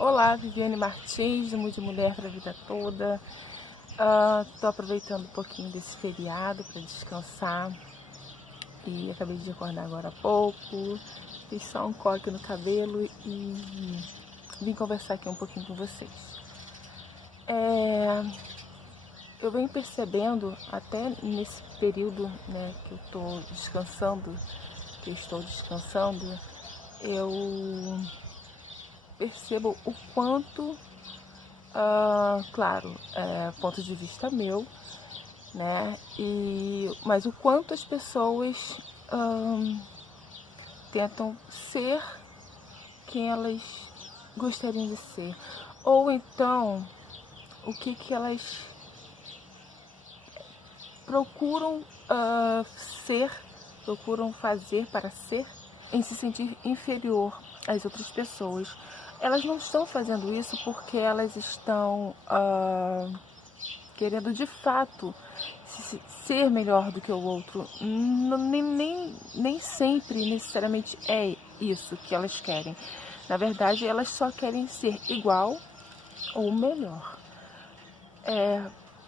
Olá, Viviane Martins, do Mude Mulher para a Vida Toda. Tô aproveitando um pouquinho desse feriado para descansar e acabei de acordar agora há pouco. Fiz só um coque no cabelo e vim conversar aqui um pouquinho com vocês. Eu venho percebendo, até nesse período, né, que eu estou descansando, eu percebo o quanto, claro, ponto de vista meu, né? Mas o quanto as pessoas tentam ser quem elas gostariam de ser, ou então o que elas procuram procuram fazer para ser, em se sentir inferior às outras pessoas. Elas não estão fazendo isso porque elas estão querendo de fato ser melhor do que o outro. Nem sempre necessariamente é isso que elas querem. Na verdade, elas só querem ser igual ou melhor.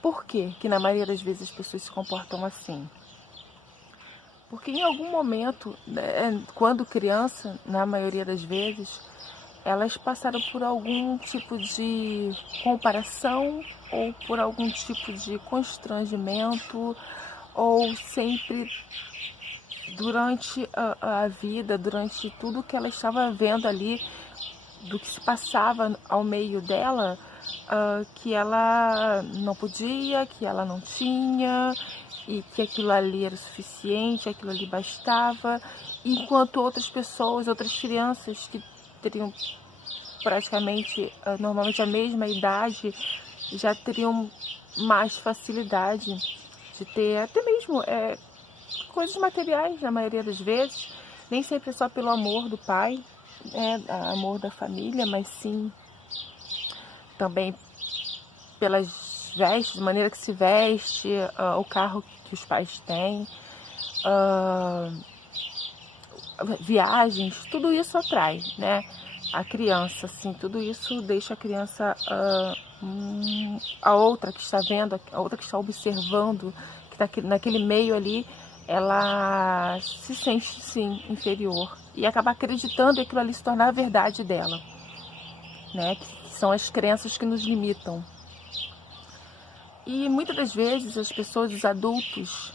Por quê que na maioria das vezes as pessoas se comportam assim? Porque em algum momento, né, quando criança, na maioria das vezes, elas passaram por algum tipo de comparação ou por algum tipo de constrangimento, ou sempre durante a vida, durante tudo que ela estava vendo ali, do que se passava ao meio dela, que ela não podia, que ela não tinha, e que aquilo ali era o suficiente, aquilo ali bastava, enquanto outras pessoas, outras crianças que teriam praticamente, normalmente a mesma idade, já teriam mais facilidade de ter até mesmo coisas materiais, na maioria das vezes, nem sempre é só pelo amor do pai, amor da família, mas sim também pelas vestes, maneira que se veste, o carro que os pais têm, viagens, tudo isso atrai, né? A criança, assim, tudo isso deixa a criança, a outra que está vendo, a outra que está observando, que está naquele meio ali, ela se sente, sim, inferior e acaba acreditando que aquilo ali se tornar a verdade dela, né? Que são as crenças que nos limitam. E muitas das vezes as pessoas, os adultos,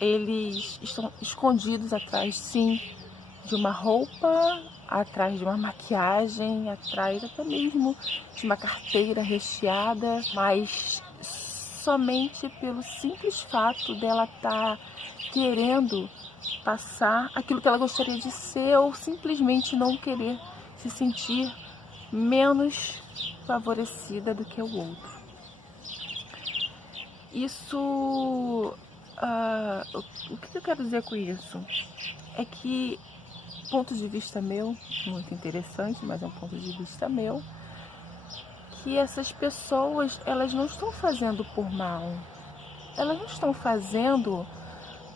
eles estão escondidos atrás, sim, de uma roupa, atrás de uma maquiagem, atrás até mesmo de uma carteira recheada, mas somente pelo simples fato dela estar querendo passar aquilo que ela gostaria de ser, ou simplesmente não querer se sentir menos favorecida do que o outro. Isso, o que eu quero dizer com isso? É que, ponto de vista meu, muito interessante, mas é um ponto de vista meu, que essas pessoas, elas não estão fazendo por mal. Elas não estão fazendo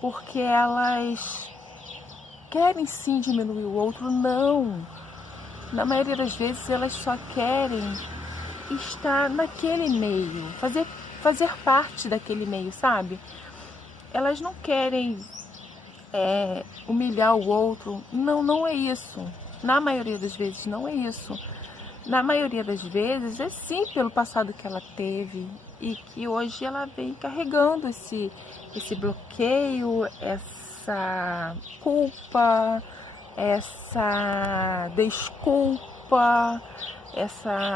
porque elas querem sim diminuir o outro, não. Na maioria das vezes elas só querem estar naquele meio, fazer parte daquele meio, sabe? Elas não querem humilhar o outro. Não é isso. Na maioria das vezes não é isso. Na maioria das vezes é sim pelo passado que ela teve e que hoje ela vem carregando esse bloqueio, essa culpa, essa desculpa,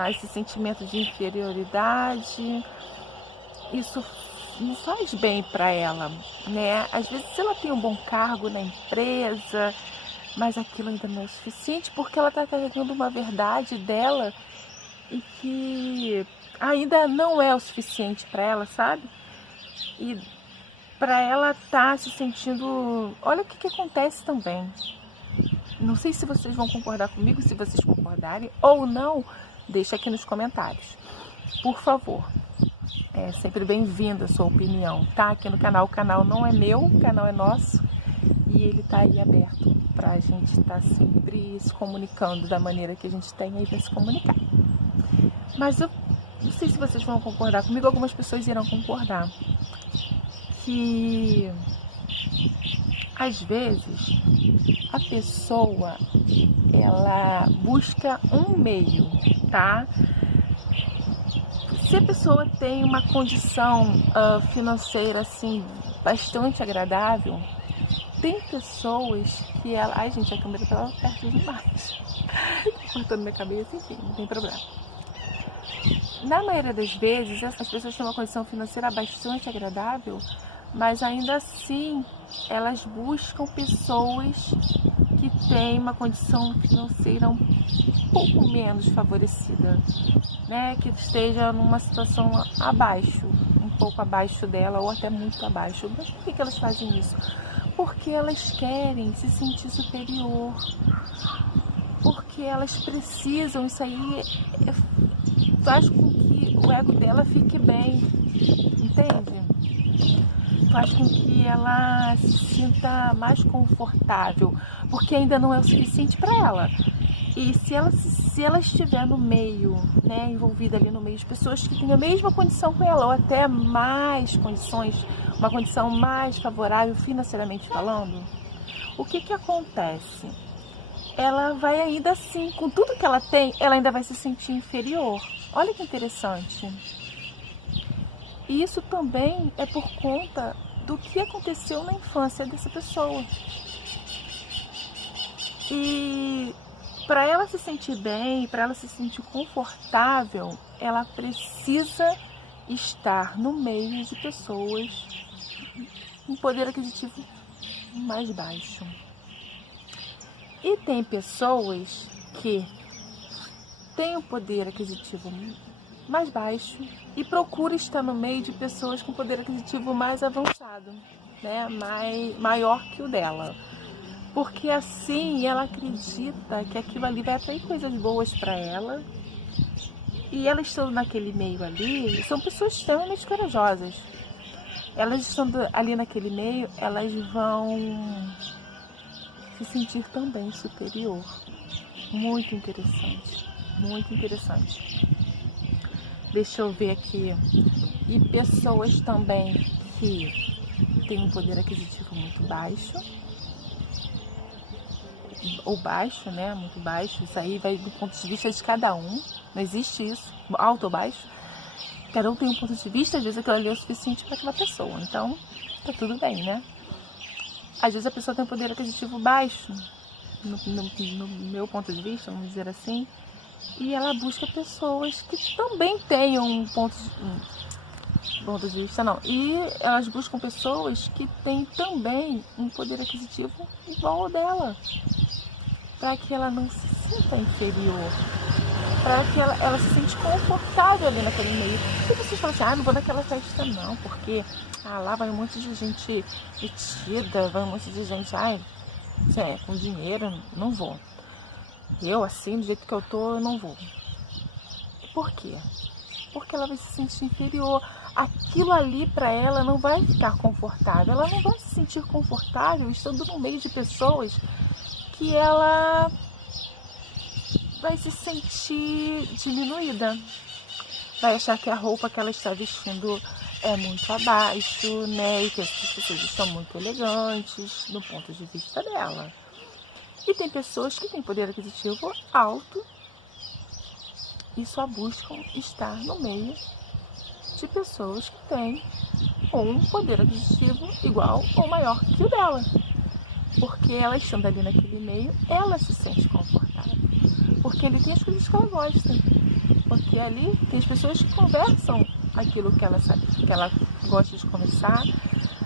esse sentimento de inferioridade. Isso não faz bem para ela, né? Às vezes ela tem um bom cargo na empresa, mas aquilo ainda não é o suficiente porque ela está carregando uma verdade dela e que ainda não é o suficiente para ela, sabe? E para ela tá se sentindo... Olha o que acontece também. Não sei se vocês vão concordar comigo, se vocês concordarem ou não, deixa aqui nos comentários. Por favor. É sempre bem-vinda a sua opinião, tá? Aqui no canal, o canal não é meu, o canal é nosso e ele tá aí aberto pra gente estar sempre se comunicando da maneira que a gente tem aí pra se comunicar. Mas eu não sei se vocês vão concordar comigo, algumas pessoas irão concordar, que às vezes a pessoa, ela busca um meio, tá? Se a pessoa tem uma condição financeira assim bastante agradável, tem pessoas que ela... Ai, gente, a câmera tá perto demais. Tô cortando minha cabeça, enfim, não tem problema. Na maioria das vezes, essas pessoas têm uma condição financeira bastante agradável, mas ainda assim elas buscam pessoas que têm uma condição financeira um pouco menos favorecida, né? Que esteja numa situação abaixo, um pouco abaixo dela ou até muito abaixo. Mas por que elas fazem isso? Porque elas querem se sentir superior, porque elas precisam, isso aí faz com que o ego dela fique bem, entende? Faz com que ela se sinta mais confortável, porque ainda não é o suficiente para ela. E se ela estiver no meio, né, envolvida ali no meio de pessoas que têm a mesma condição com ela, ou até mais condições, uma condição mais favorável financeiramente falando, o que acontece? Ela vai ainda assim, com tudo que ela tem, ela ainda vai se sentir inferior. Olha que interessante. E isso também é por conta do que aconteceu na infância dessa pessoa. E para ela se sentir bem, para ela se sentir confortável, ela precisa estar no meio de pessoas com poder aquisitivo mais baixo. E tem pessoas que têm um poder aquisitivo mais baixo e procura estar no meio de pessoas com poder aquisitivo mais avançado, né? Maior que o dela. Porque assim ela acredita que aquilo ali vai atrair coisas boas para ela. E elas estando naquele meio ali, são pessoas extremamente corajosas. Elas estando ali naquele meio, elas vão se sentir também superior. Muito interessante, muito interessante. Deixa eu ver aqui. E pessoas também que têm um poder aquisitivo muito baixo, ou baixo, né? Muito baixo. Isso aí vai do ponto de vista de cada um. Não existe isso, alto ou baixo. Cada um tem um ponto de vista, às vezes aquilo ali é o suficiente para aquela pessoa. Então, tá tudo bem, né? Às vezes a pessoa tem um poder aquisitivo baixo, no meu ponto de vista, vamos dizer assim, e ela busca pessoas que também tenham um ponto de vista, não. E elas buscam pessoas que têm também um poder aquisitivo igual ao dela, para que ela não se sinta inferior, para que ela se sente confortável ali naquele meio. E vocês falam assim, não vou naquela festa não, porque lá vai um monte de gente metida, vai um monte de gente, com dinheiro, não vou. Eu, assim, do jeito que eu tô, eu não vou. Por quê? Porque ela vai se sentir inferior. Aquilo ali para ela não vai ficar confortável. Ela não vai se sentir confortável estando no meio de pessoas que ela vai se sentir diminuída. Vai achar que a roupa que ela está vestindo é muito abaixo, né? E que as pessoas estão muito elegantes do ponto de vista dela. E tem pessoas que têm poder aquisitivo alto e só buscam estar no meio de pessoas que têm um poder aquisitivo igual ou maior que o dela. Porque ela estando ali naquele meio, ela se sente confortável. Porque ali tem as coisas que ela gosta. Porque ali tem as pessoas que conversam aquilo que ela sabe, que ela gosta de conversar,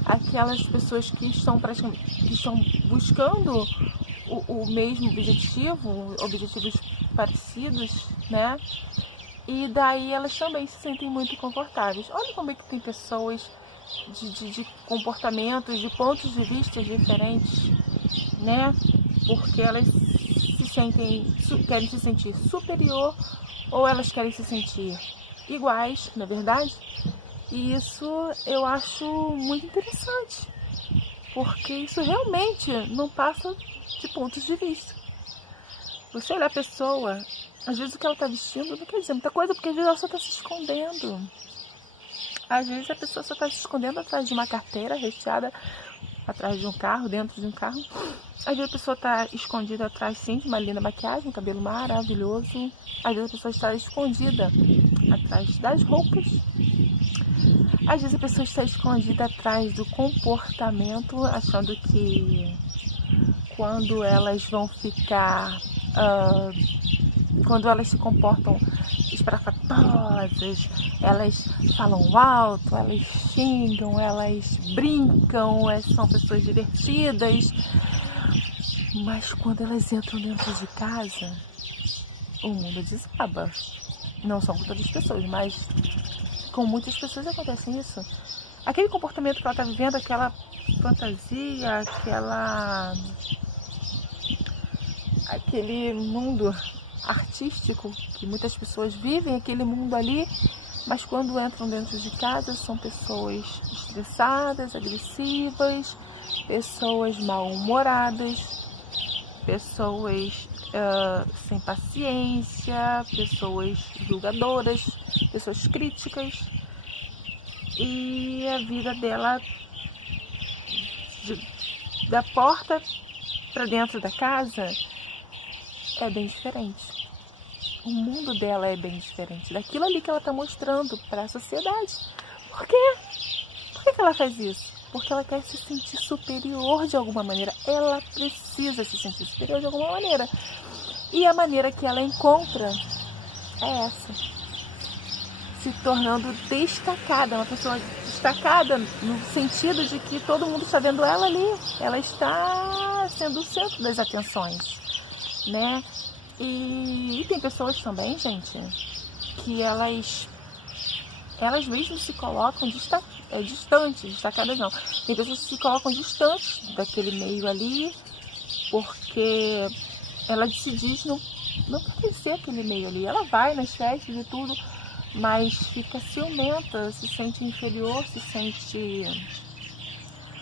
aquelas pessoas que estão buscando o mesmo objetivo, objetivos parecidos, né? E daí elas também se sentem muito confortáveis. Olha como é que tem pessoas de comportamentos, de pontos de vista diferentes, né? Porque elas querem se sentir superior ou elas querem se sentir iguais, na verdade. E isso eu acho muito interessante, porque isso realmente não passa de pontos de vista. Você olhar a pessoa, Às vezes o que ela está vestindo não quer dizer muita coisa, porque às vezes ela só está se escondendo. Às vezes a pessoa só está se escondendo atrás de uma carteira recheada, atrás de um carro, dentro de um carro. Às vezes a pessoa está escondida atrás, sim, de uma linda maquiagem, um cabelo maravilhoso. Às vezes a pessoa está escondida atrás das roupas. Às vezes a pessoa está escondida atrás do comportamento, achando que quando elas vão ficar... quando elas se comportam esparafatosas, elas falam alto, elas xingam, elas brincam, são pessoas divertidas. Mas quando elas entram dentro de casa, o mundo desaba. Não são com todas as pessoas, mas com muitas pessoas acontece isso. Aquele comportamento que ela está vivendo, aquela fantasia, aquele mundo artístico que muitas pessoas vivem, aquele mundo ali, mas quando entram dentro de casa são pessoas estressadas, agressivas, pessoas mal-humoradas, pessoas sem paciência, pessoas julgadoras, pessoas críticas, e a vida dela da porta para dentro da casa é bem diferente. O mundo dela é bem diferente daquilo ali que ela está mostrando para a sociedade. Por quê? Por que ela faz isso? Porque ela quer se sentir superior de alguma maneira. Ela precisa se sentir superior de alguma maneira. E a maneira que ela encontra é essa. Se tornando destacada, uma pessoa destacada no sentido de que todo mundo está vendo ela ali. Ela está sendo o centro das atenções, né? E tem pessoas também, gente, que elas mesmas se colocam distantes, destacadas não. Tem pessoas que se colocam distantes daquele meio ali, porque ela se diz não pertencer àquele meio ali. Ela vai nas festas e tudo, mas fica ciumenta, se sente inferior,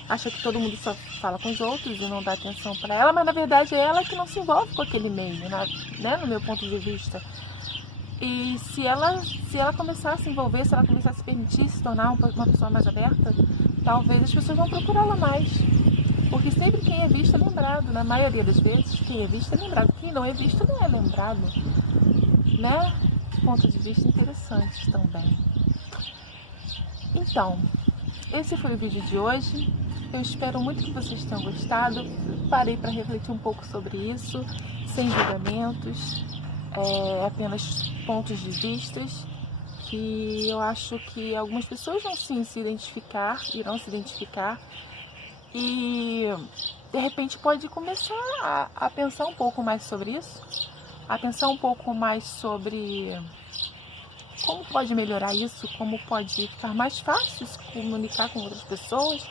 acha que todo mundo só fala com os outros e não dá atenção para ela, mas na verdade é ela que não se envolve com aquele meio, né, no meu ponto de vista. E se ela começar a se envolver, se ela começar a se permitir se tornar uma pessoa mais aberta, talvez as pessoas vão procurá-la mais. Porque sempre quem é visto é lembrado, na maioria das vezes, quem é visto é lembrado. Quem não é visto não é lembrado, né? Ponto de vista interessante também. Então, esse foi o vídeo de hoje. Eu espero muito que vocês tenham gostado. Parei para refletir um pouco sobre isso, sem julgamentos, apenas pontos de vistas, que eu acho que algumas pessoas vão sim irão se identificar, e de repente pode começar a pensar um pouco mais sobre isso, a pensar um pouco mais sobre como pode melhorar isso, como pode ficar mais fácil se comunicar com outras pessoas,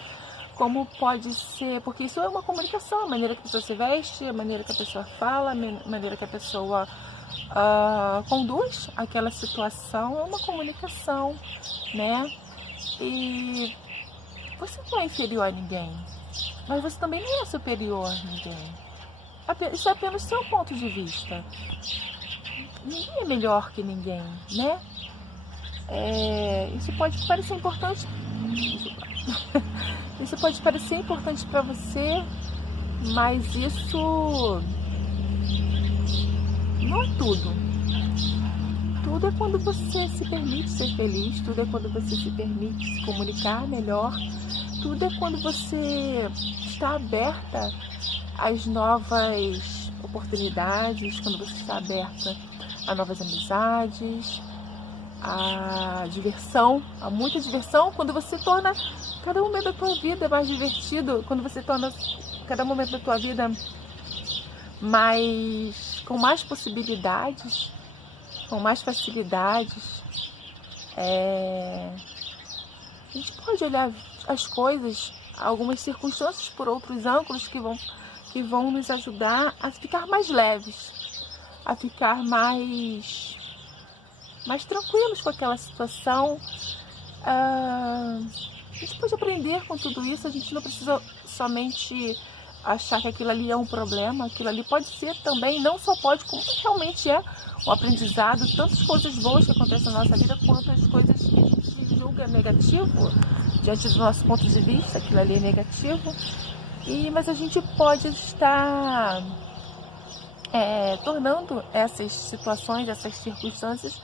como pode ser, porque isso é uma comunicação, a maneira que a pessoa se veste, a maneira que a pessoa fala, a maneira que a pessoa conduz aquela situação, é uma comunicação, né? E você não é inferior a ninguém, mas você também não é superior a ninguém. Isso é apenas seu ponto de vista. Ninguém é melhor que ninguém, né? Isso pode parecer importante. Isso pode parecer importante para você, mas isso não é tudo. Tudo é quando você se permite ser feliz, tudo é quando você se permite se comunicar melhor, tudo é quando você está aberta às novas oportunidades, quando você está aberta a novas amizades, a diversão, a muita diversão, quando você torna cada momento da tua vida mais divertido, quando você torna cada momento da tua vida com mais possibilidades, com mais facilidades. A gente pode olhar as coisas, algumas circunstâncias por outros ângulos que vão nos ajudar a ficar mais leves, a ficar mais tranquilos com aquela situação. A gente pode aprender com tudo isso, a gente não precisa somente achar que aquilo ali é um problema. Aquilo ali pode ser também, não só pode, como realmente é um aprendizado. Tantas coisas boas que acontecem na nossa vida, quanto as coisas que a gente julga negativo, diante do nosso ponto de vista, aquilo ali é negativo. Mas a gente pode estar tornando essas situações, essas circunstâncias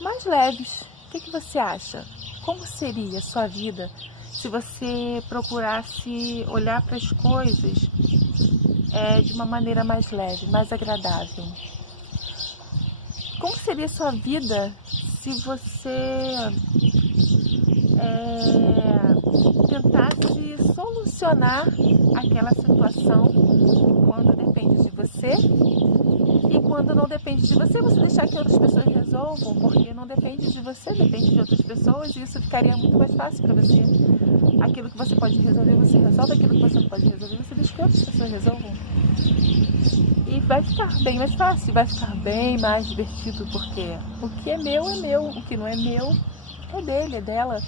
mais leves. O que você acha? Como seria a sua vida se você procurasse olhar para as coisas de uma maneira mais leve, mais agradável? Como seria a sua vida se você tentasse solucionar aquela situação quando depende de você? E quando não depende de você, você deixar que outras pessoas resolvam, porque não depende de você, depende de outras pessoas, e isso ficaria muito mais fácil para você. Aquilo que você pode resolver, você resolve. Aquilo que você não pode resolver, você deixa que outras pessoas resolvam. E vai ficar bem mais fácil, vai ficar bem mais divertido, porque o que é meu, o que não é meu é dele, é dela,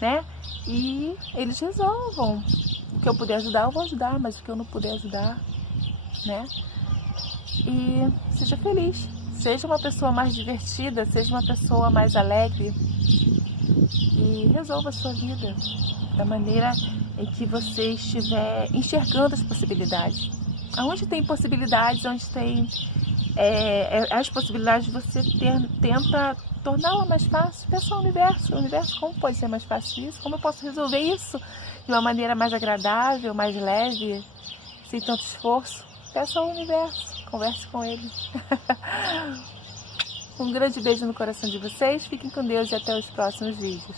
né? E eles resolvam. O que eu puder ajudar, eu vou ajudar, mas o que eu não puder ajudar, né? E seja feliz, seja uma pessoa mais divertida, seja uma pessoa mais alegre e resolva a sua vida da maneira em que você estiver enxergando as possibilidades. Onde tem possibilidades, onde tem as possibilidades, você tenta torná-la mais fácil. Peça ao universo, como pode ser mais fácil isso? Como eu posso resolver isso de uma maneira mais agradável, mais leve, sem tanto esforço? Peça ao universo. Converse com ele. Um grande beijo no coração de vocês. Fiquem com Deus e até os próximos vídeos.